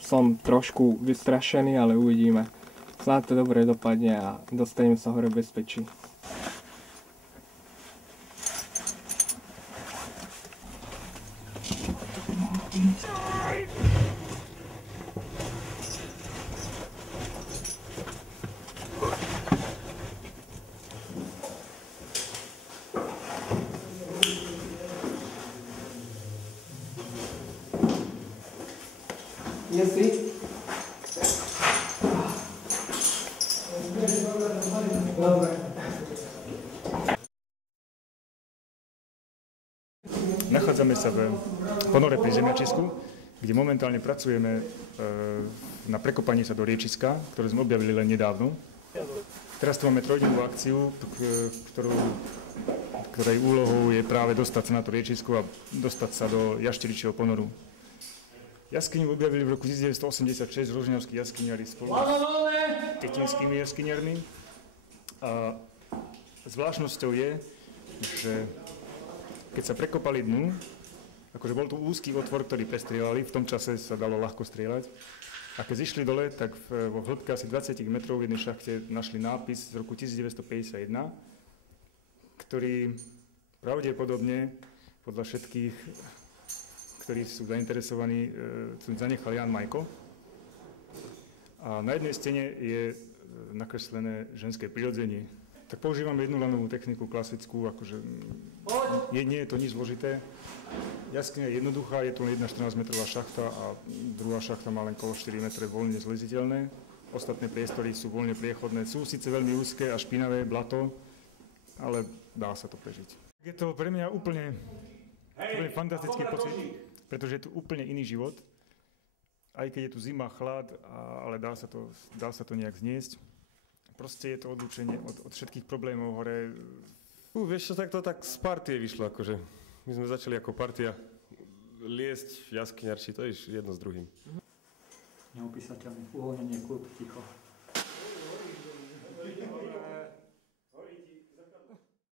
Som trošku vystrašený, ale uvidíme. Snáď to dobre dopadne a dostaneme sa hore v bezpečí. Jestli? Nachádzame sa v ponore pri Zemiačisku, kde momentálne pracujeme na prekopaní sa do riečiska, ktoré sme objavili len nedávno. Teraz tu máme trojdňovú akciu, ktorej úlohou je práve dostať sa na to riečisko a dostať sa do Jašteričieho ponoru. Jaskyňu objavili v roku 1986 rožňavskí jaskyniari spolu s tetinskými jaskyniarmi. A zvláštnosťou je, že keď sa prekopali dnu, akože bol tu úzky otvor, ktorý prestrieľali, v tom čase sa dalo ľahko strieľať. A keď zišli dole, tak vo hĺbke asi 20 metrov v jednej šachte našli nápis z roku 1951, ktorý pravdepodobne podľa všetkých, ktorí sú zainteresovaní, zanechal Ján Majko. A na jednej stene je nakreslené ženské prirodzenie. Tak používame jednu lanovú techniku, klasickú, akože nie je to nič zložité. Jaskyňa je jednoduchá, je tu len jedna 14-metrová šachta a druhá šachta má len okolo 4 metre voľne zleziteľné. Ostatné priestory sú voľne priechodné, sú síce veľmi úzke a špinavé, blato, ale dá sa to prežiť. Je to pre mňa úplne fantastický pocit, pretože je tu úplne iný život. Aj keď je tu zima, chlad, ale dá sa to nejak zniesť. Proste je to odlúčenie od všetkých problémov hore. Vieš čo, tak to tak z partie vyšlo, akože. My sme začali ako partia liesť jaskyňarči, to je jedno s druhým. Neopísateľný, uvoľnenie, kľud, ticho.